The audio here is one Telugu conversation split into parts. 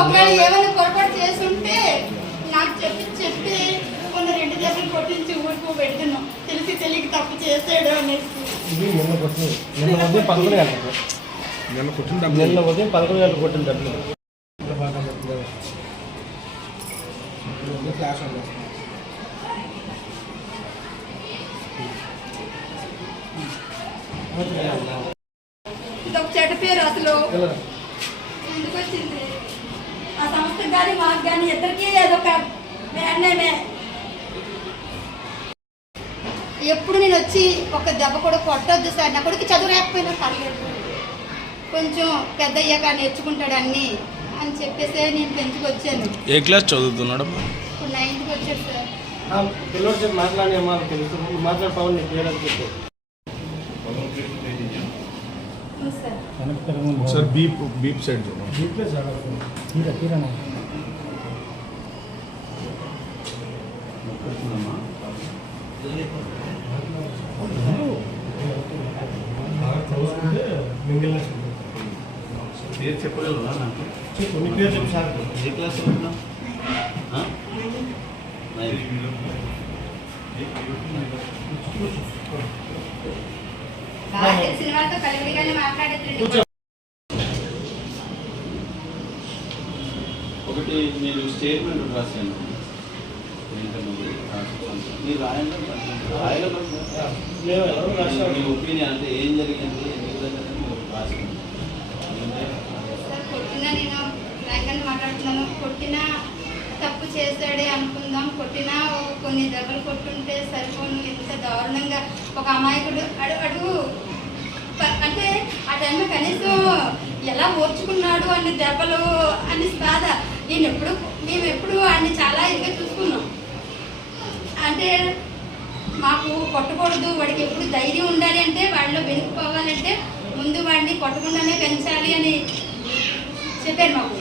ఒకవేళ ఏమైనా పొరపాటు చేస్తుంటే నాకు చెప్పి కొన్ని 2 దెబ్బలు కొట్టించి ఊరుకు పెడుతున్నాం. తెలియక తప్పు చేసాడు అనేసి. నిన్న ఉదయం 11 గంటలకు కొట్టిన డబ్బులు ఇదొక చెడ్డ పేరు అసలు ఎందుకు వచ్చింది ఆ సంస్థకు కానీ మాకు కానీ ఇద్దరికి అదొక నేమే. ఎప్పుడు నేను వచ్చి ఒక దెబ్బ కూడా కొట్టొద్దు సార్, నా కొడుకు చదువు రాకపోయినా పర్లేదు, కొంచెం పెద్ద అయ్యాక నేర్చుకుంటాడు అన్నీ అని చెప్పేసి నేను పెంచుకొచ్చాను. ఏ క్లాస్ చదువుతున్నాడు? ఇప్పుడు 9th వచ్చాడు సార్. పిల్లలు చెప్పి మాట్లాడే మాకు తెలుసు, మాట్లాడుకోవాలి నీకు ఏదో చెప్పు సార్. బీప్ సైడ్ పేరు చెప్పగలరా నాకు? కొన్ని పేరు చెప్పు సార్. ఏ క్లాస్ చదువుతున్నా? తెలిసిన వాళ్ళతో కలివిడిగానే మాట్లాడేది. ఒకటి మీరు స్టేట్మెంట్ రాశాను, మీరు రాయండి. మీ ఒపీనియన్ అంటే ఏం జరిగింది, రాసింది. కొట్టినా నేను ర్యాంకని మాట్లాడుతున్నాను, కొట్టినా తప్పు చేశాడే అనుకుందాం, కొట్టినా కొన్ని దెబ్బలు కొట్టుంటే సరిపోను. ఎంత దారుణంగా ఒక అమాయకుడు అడుగు అంటే ఆ టైంలో కనీసం ఎలా ఓర్చుకున్నాడు అన్ని దెబ్బలు అని బాధ. మేము ఎప్పుడు అన్ని చాలా ఇదిగా చూసుకున్నాం. అంటే మాకు కొట్టకూడదు, వాడికి ఎప్పుడు ధైర్యం ఉండాలి అంటే వాడిలో వెనుక్కోవాలంటే ముందు వాడిని కొట్టకుండానే పెంచాలి అని చెప్పారు మాకు.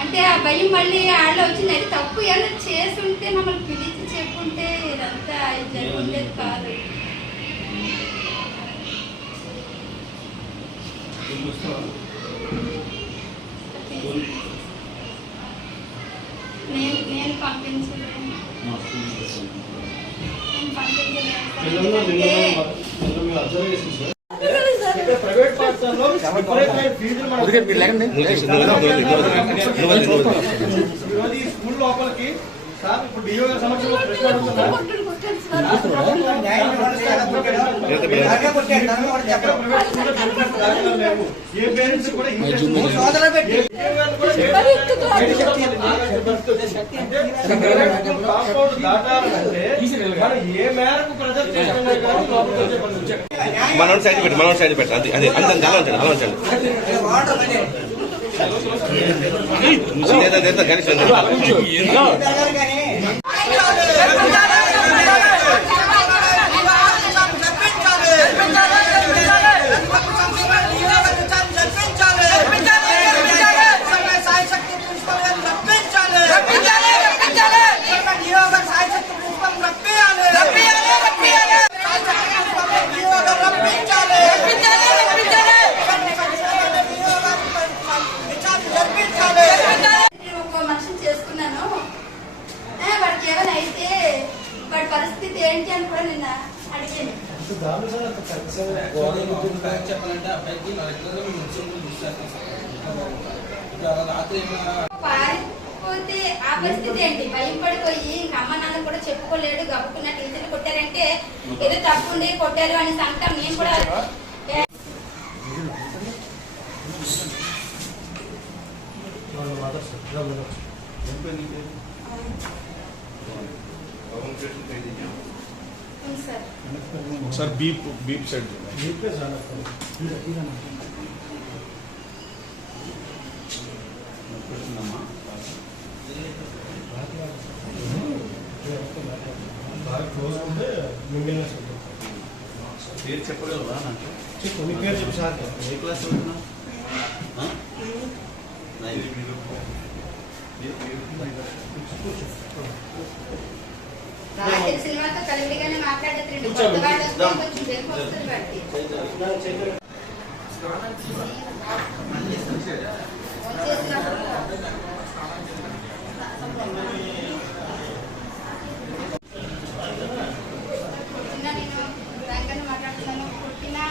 అంటే ఆ భయం మళ్ళీ ఆడలో వచ్చింది. అయితే తప్పు ఏమైనా చేస్తుంటే మమ్మల్ని పిలిచి చెప్పుంటే ఇదంతా జరుగుండేది కాదు. నేను పంపించలేదు. ప్రైవేట్ పాఠశాలలో స్కూల్ లోపలికి సార్ ఇప్పుడు డిఓ గారి సమక్షంలో ప్రశ్న అడుగుతున్నారు. ఏ పేరెంట్స్ కూడా కాంపౌండ్ దాటాలంటే ఏ మేరకు ప్రజలు మనం సైడ్ పెట్టాలి. అదే అంత అలా ఉంచండి. గణేష్ పరిస్థితి ఏంటి అని కూడా నిన్న అడిగాను. పారిపోతే ఆ పరిస్థితి ఏంటి? భయం పడిపోయి ఇంకా అమ్మ నాన్న కూడా చెప్పుకోలేడు, గబుకున్న టీచర్లు కొట్టారంటే ఏదో తప్పుండి కొట్టారు అని సంకటం నేను కూడా. సార్ బీప్ సైడ్ పేరు చెప్పగలరా నాకు? కొన్ని పేరు చెప్పు సార్. ఏ క్లాస్ చదువుతున్నా? తెలిసిన వాళ్ళతో కలివిడిగానే మాట్లాడేది. నేను రంగని మాట్లాడుతున్నాను. కొట్టినా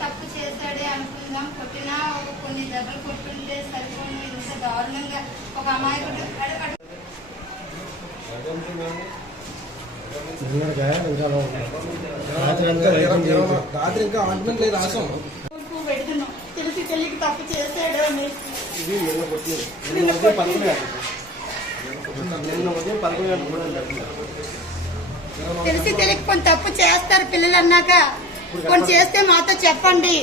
తప్పు చేశాడే అనుకుందాం. కొట్టినా కొన్ని దెబ్బలు కొట్టుంటే సరిపోను. ఇంత దారుణంగా ఒక అమాయకుడు రాత్రి ఇంకా ఆయింట్మెంట్ లేదు రాసాం. పెడుతున్నాం. తెలిసి తెలియక తప్పు చేశాడు అని ఇది నిన్న కొట్టింది. నిన్న ఉదయం 11 తెలిసి తెలియక కొన్ని తప్పు చేస్తారు పిల్లలు అన్నాక. కొన్ని చేస్తే మాతో చెప్పండి.